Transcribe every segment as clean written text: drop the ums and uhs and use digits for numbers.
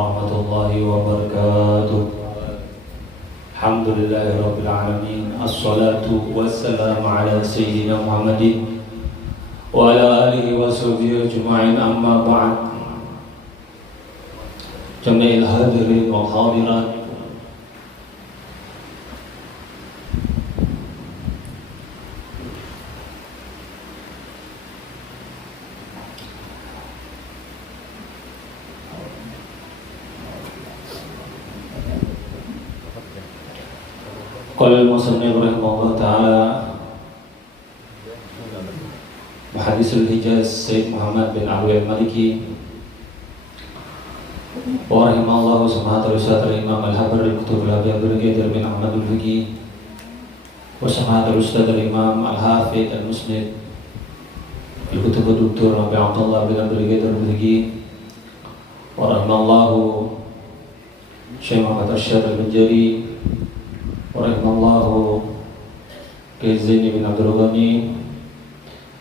warahmatullahi wabarakatuh. Alhamdulillahirabbil alamin. Assalatu wassalamu ala sayyidina Muhammadin wa ala alihi wa sahbihi ajma'in, amma ba'd. Jami'il hadirin wal hadirat, qala al-musannif rahimahullah ta'ala Muhaddisul Hijaz Sayyid Muhammad bin Ali al-Maliki wa rahimahullahu subhanahu wa ta'ala Imam al-Habar al-Kutub al-Habib al-Ghadir bin Ahmad al-Fiqi wa subhanahu wa ta'ala Imam al-Hafid al-Musnid al-Kutub al-Duktur Nabi Abdullah bin Abdul Ghadir al-Fiqi wa rahimahullahu Syekh Muhammad Asyar al-Banjari wa rahimallahu Zaini bin Abdul Ghani,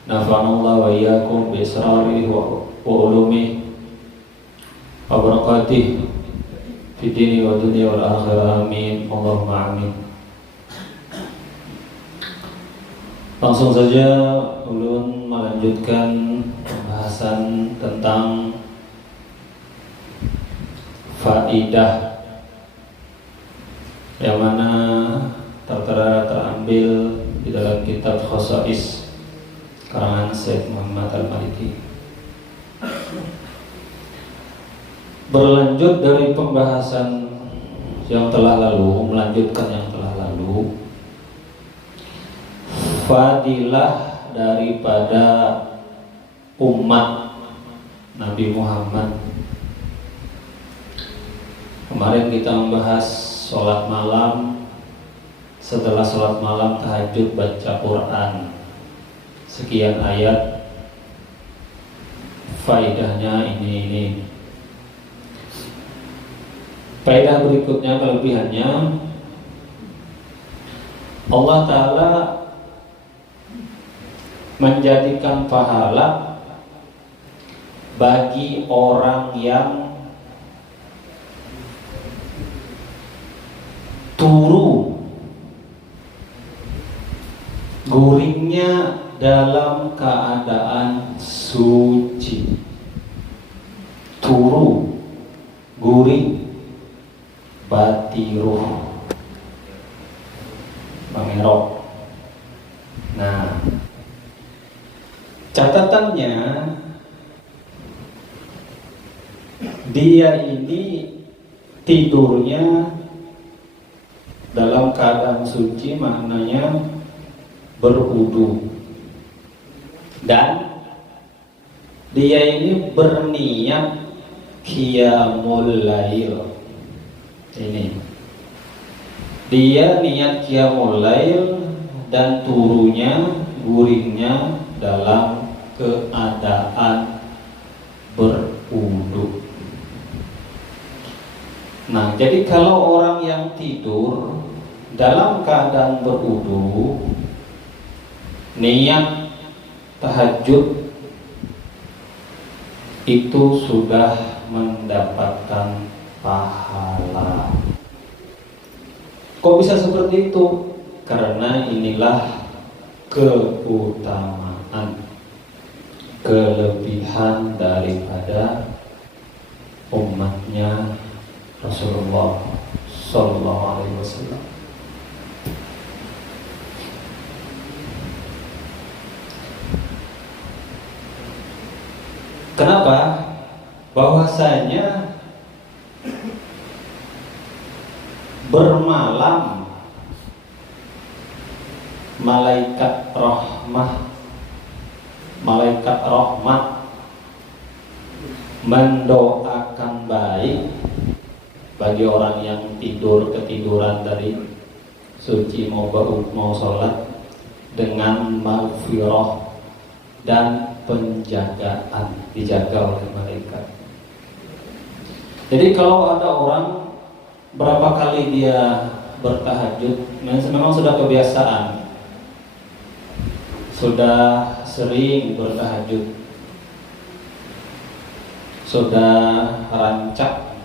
nafa'anallahu wa iyyakum bi israrihi wa ulumihi wa barakatihi fid dini wa dunya wal akhirah, amin Allahumma amin. Langsung saja ulun melanjutkan pembahasan tentang faidah yang mana tertera terambil di dalam kitab Khosais karangan Syekh Muhammad al-Maliki. Berlanjut dari pembahasan yang telah lalu, melanjutkan yang telah lalu, fadilah daripada umat Nabi Muhammad. Kemarin kita membahas sholat malam, setelah sholat malam tahajud baca Quran sekian ayat, faedahnya ini. Faedah berikutnya, kelebihannya, Allah Ta'ala menjadikan pahala bagi orang yang turu guringnya dalam keadaan suci. Turu guring batiruh pangerok. Nah, catatannya dia ini tidurnya dalam keadaan suci, maknanya berwudu, dan dia ini berniat qiyamul lail. Ini dia niat qiyamul lail dan turunya, guringnya dalam keadaan berwudu. Nah, jadi kalau orang yang tidur dalam keadaan berwudu, niat tahajud, itu sudah mendapatkan pahala. Kok bisa seperti itu? Karena inilah keutamaan, kelebihan daripada umatnya Rasulullah Sallallahu Alaihi Wasallam. Kenapa? Bahwasanya bermalam malaikat rahmat mendoakan baik bagi orang yang ketiduran dari suci mau sholat, dengan maghfirah dan penjagaan, dijaga oleh malaikat. Jadi kalau ada orang berapa kali dia bertahajud, memang sudah kebiasaan, sudah sering bertahajud, sudah rancak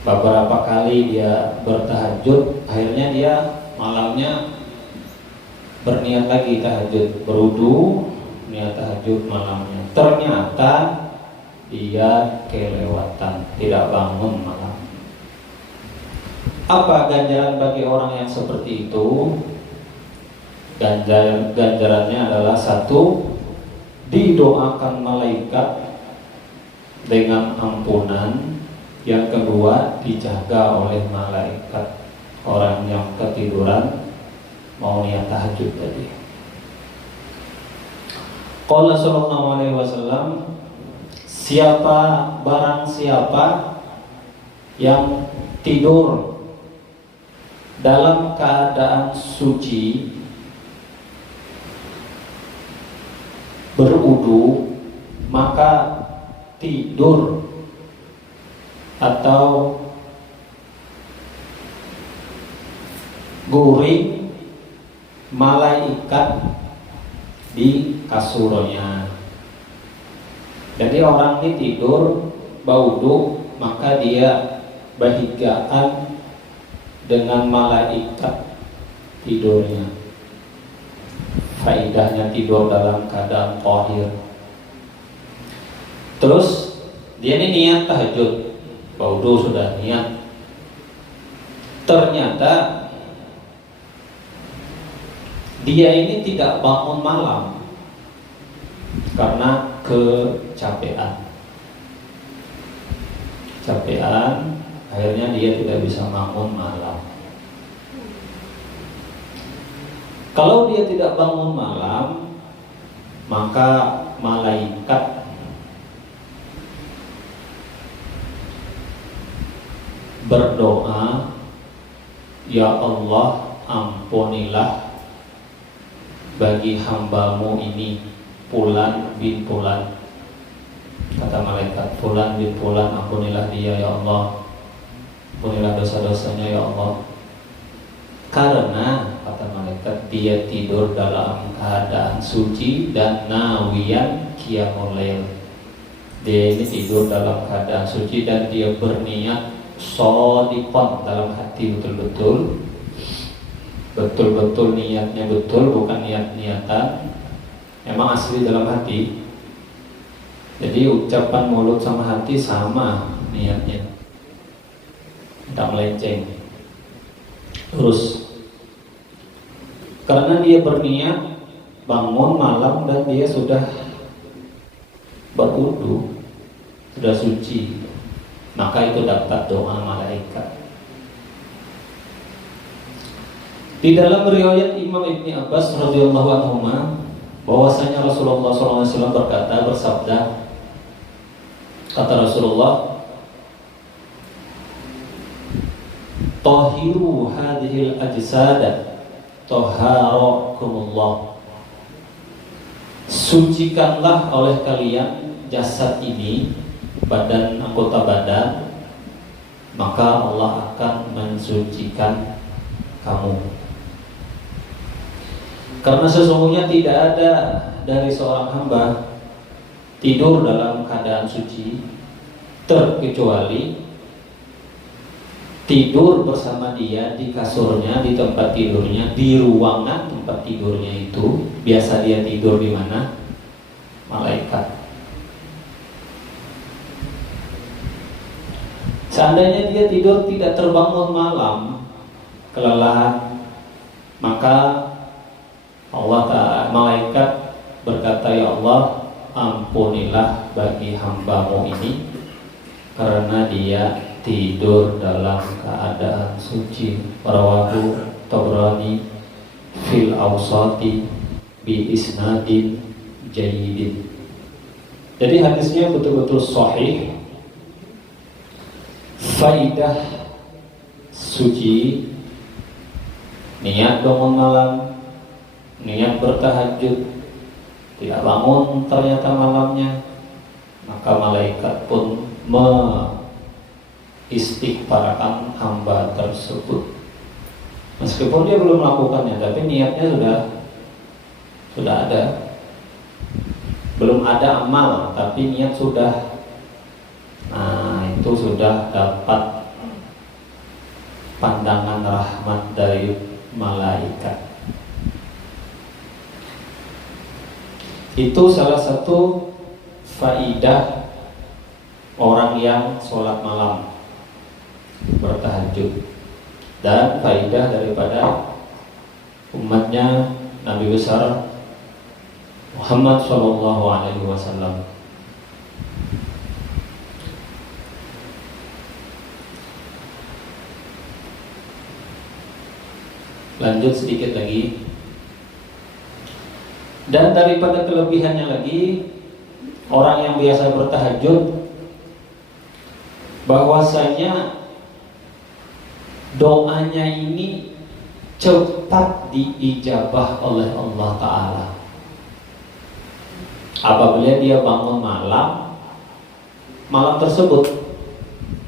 beberapa kali dia bertahajud, akhirnya dia malamnya berniat lagi tahajud, berwudu, niat tahajud malamnya. Ternyata dia kelewatan, tidak bangun malam. Apa ganjaran bagi orang yang seperti itu? Ganjarannya adalah satu, didoakan malaikat dengan ampunan. Yang kedua, dijaga oleh malaikat orang yang ketiduran mau niat tahajud tadi. Qala sallallahu alaihi wasallam, barang siapa yang tidur dalam keadaan suci, berwudu, maka tidur atau guring malaikat di kasurnya. Jadi orang ini tidur berwudu, maka dia bahigaan dengan malaikat tidurnya. Faidahnya tidur dalam keadaan tahir. Terus dia ini niat tahajud, berwudu sudah niat. Ternyata dia ini tidak bangun malam karena kecapean. Akhirnya dia tidak bisa bangun malam. Kalau dia tidak bangun malam, maka malaikat berdoa, "Ya Allah, ampunilah bagi hambamu ini Fulan bin Fulan." Kata malaikat, "Fulan bin Fulan, ampunilah dia ya Allah, ampunilah dosa-dosanya ya Allah." Karena kata malaikat, dia tidur dalam keadaan suci dan nawiyan qiyamul lail. Dia ini tidur dalam keadaan suci dan dia berniat shodiqon, dalam hati betul-betul niatnya betul, bukan niat-niatan, emang asli dalam hati. Jadi ucapan mulut sama hati sama niatnya, tidak melenceng, lurus. Karena dia berniat bangun malam dan dia sudah berwudu, sudah suci, maka itu dapat doa malaikat. Di dalam riwayat Imam Ibni Abbas radhiyallahu anhu bahwasanya Rasulullah SAW bersabda, kata Rasulullah, "Tahiru hadhil ajsada taharakumullah." Sucikanlah oleh kalian jasad ini, badan, anggota badan, maka Allah akan mensucikan kamu. Karena sesungguhnya tidak ada dari seorang hamba tidur dalam keadaan suci, terkecuali tidur bersama dia di kasurnya, di tempat tidurnya, di ruangan tempat tidurnya itu. Biasa dia tidur di mana? Malaikat. Seandainya dia tidur tidak terbangun malam, kelelahan, maka Allah Ta'ala, malaikat berkata, "Ya Allah, ampunilah bagi hambamu ini karena dia tidur dalam keadaan suci." Rawahu Tabrani fil Awsati bi isnadin jayyidin. Jadi hadisnya betul-betul sahih. Faidah suci, niat bangun malam, niat bertahajud, tidak bangun ternyata malamnya, maka malaikat pun mengistighfarkan hamba tersebut. Meskipun dia belum melakukannya, tapi niatnya sudah ada. Belum ada amal, tapi niat sudah. Nah, itu sudah dapat pandangan rahmat dari malaikat. Itu salah satu faidah orang yang sholat malam, bertahajud, dan faidah daripada umatnya Nabi besar Muhammad SAW. Lanjut sedikit lagi. Dan daripada kelebihannya lagi, orang yang biasa bertahajud, bahwasanya doanya ini cepat diijabah oleh Allah Ta'ala. Apabila dia bangun malam tersebut.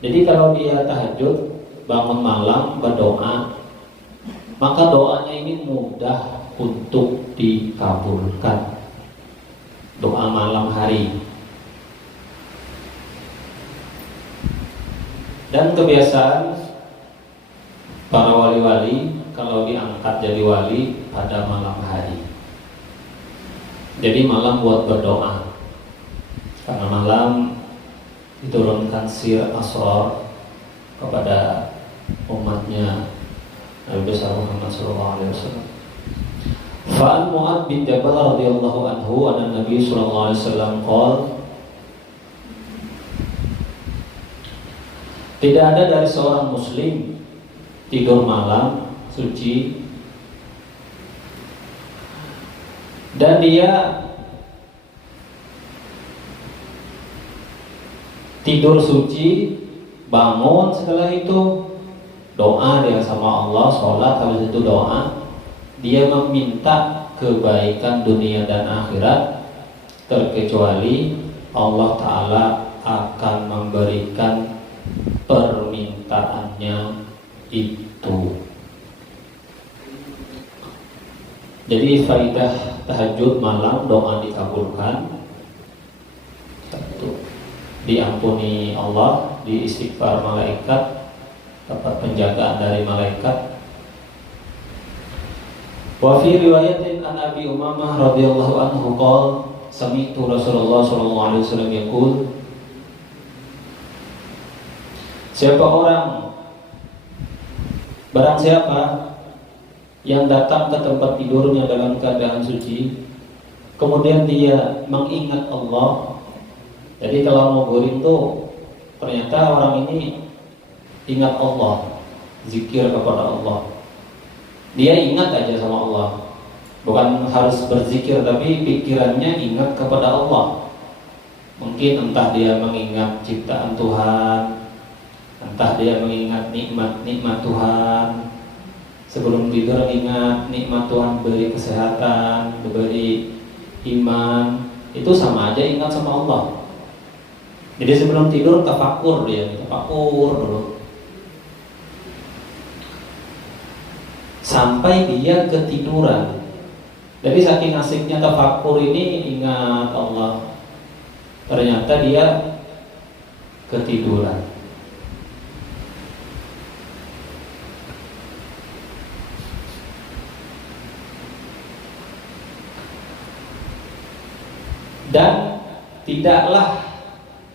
Jadi kalau dia tahajud, bangun malam, berdoa, maka doanya ini mudah untuk dikabulkan. Doa malam hari. Dan kebiasaan para wali-wali kalau diangkat jadi wali pada malam hari. Jadi malam buat berdoa. Karena malam diturunkan sir asrar kepada umatnya Nabi besar Muhammad SAW. Fa'an Mu'ad bin Jabal radhiyallahu anhu anna Nabi sallallahu alaihi wasallam qala, tidak ada dari seorang muslim tidur malam suci dan dia tidur suci, bangun, setelah itu doa dia sama Allah, sholat, habis itu doa, dia meminta kebaikan dunia dan akhirat, terkecuali Allah Ta'ala akan memberikan permintaannya itu. Jadi faidah tahajud malam, doa dikabulkan, diampuni Allah, diistighfar malaikat, dapat penjagaan dari malaikat. Wa fi riwayatin an Abi Umamah radhiyallahu anhu qala sami'tu Rasulullah sallallahu alaihi wasallam yaqul, barang siapa yang datang ke tempat tidurnya dalam keadaan suci, kemudian dia mengingat Allah. Jadi kalau mau guring tuh ternyata orang ini ingat Allah, zikir kepada Allah. Dia ingat aja sama Allah, bukan harus berzikir, tapi pikirannya ingat kepada Allah. Mungkin entah dia mengingat ciptaan Tuhan, entah dia mengingat nikmat Tuhan. Sebelum tidur ingat nikmat Tuhan, beri kesehatan, beri iman, itu sama aja ingat sama Allah. Jadi sebelum tidur tafakur dulu sampai dia ketiduran. Jadi saking asiknya tafakur ini ingat Allah, ternyata dia ketiduran. Dan tidaklah,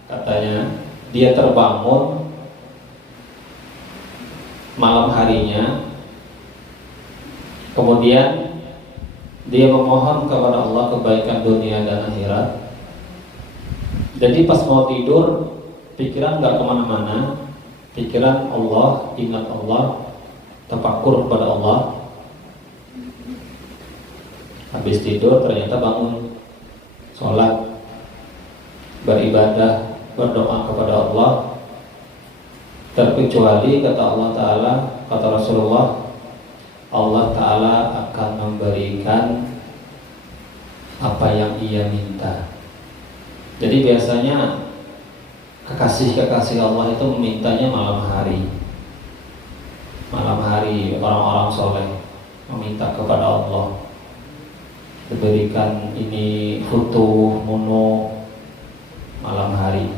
katanya, dia terbangun malam harinya, kemudian dia memohon kepada Allah kebaikan dunia dan akhirat. Jadi pas mau tidur, pikiran gak kemana-mana, pikiran Allah, ingat Allah, tafakur kepada Allah. Habis tidur ternyata bangun, sholat, beribadah, berdoa kepada Allah. Terkecuali kata Allah Ta'ala, kata Rasulullah, Allah Ta'ala akan memberikan apa yang ia minta. Jadi biasanya kekasih-kekasih Allah itu memintanya malam hari. Malam hari orang-orang soleh meminta kepada Allah, diberikan ini futuh, muno malam hari.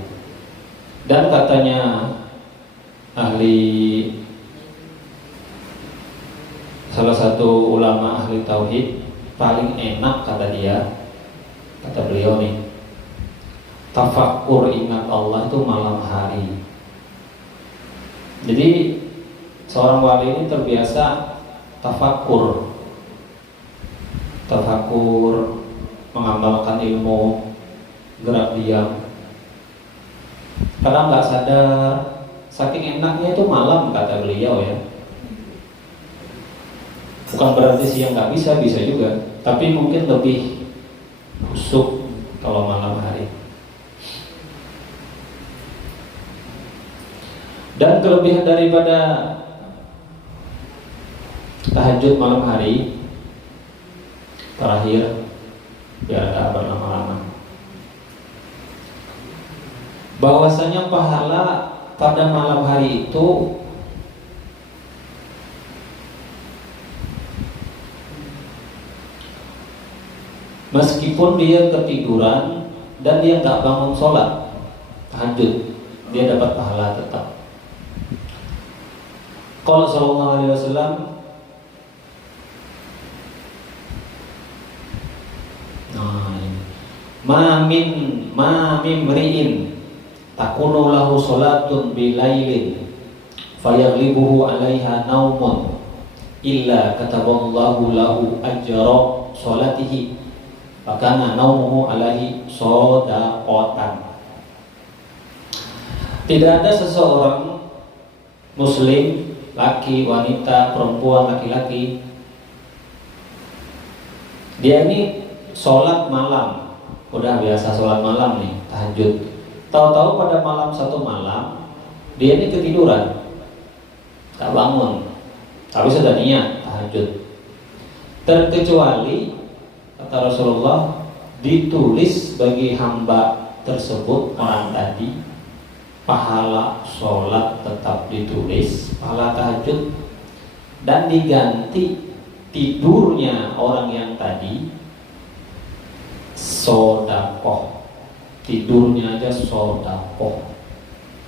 Dan katanya ahli satu ulama ahli tauhid, paling enak kata beliau nih, tafakkur ingat Allah itu malam hari. Jadi seorang wali ini terbiasa tafakkur, mengamalkan ilmu, gerak diam. Kadang nggak sadar, saking enaknya itu malam kata beliau ya. Bukan berarti siang nggak bisa juga, tapi mungkin lebih khusyuk kalau malam hari. Dan kelebihan daripada tahajud malam hari, terakhir biar tak berlama-lama, bahwasanya pahala pada malam hari itu meskipun dia ketiduran dan dia nggak bangun sholat tahajud, dia dapat pahala tetap. Qala sallallahu alaihi wasallam, ma min mri'in takunu lahu salatun bilailin fayaghlibuhu 'alaiha naumun illa kataballahu lahu ajra salatihi fakana naumuhu 'alaihi shadaqatan. Tidak ada seseorang muslim, laki, wanita, perempuan, laki-laki, dia ini sholat malam, udah biasa sholat malam nih, tahajud. Tahu-tahu pada malam satu malam dia ini ketiduran, tak bangun, tapi sudah niat tahajud. Terkecuali kata Rasulullah, ditulis bagi hamba tersebut, orang tadi, pahala sholat tetap ditulis, pahala tahajud, dan diganti tidurnya orang yang tadi sodakoh, tidurnya aja sodakoh.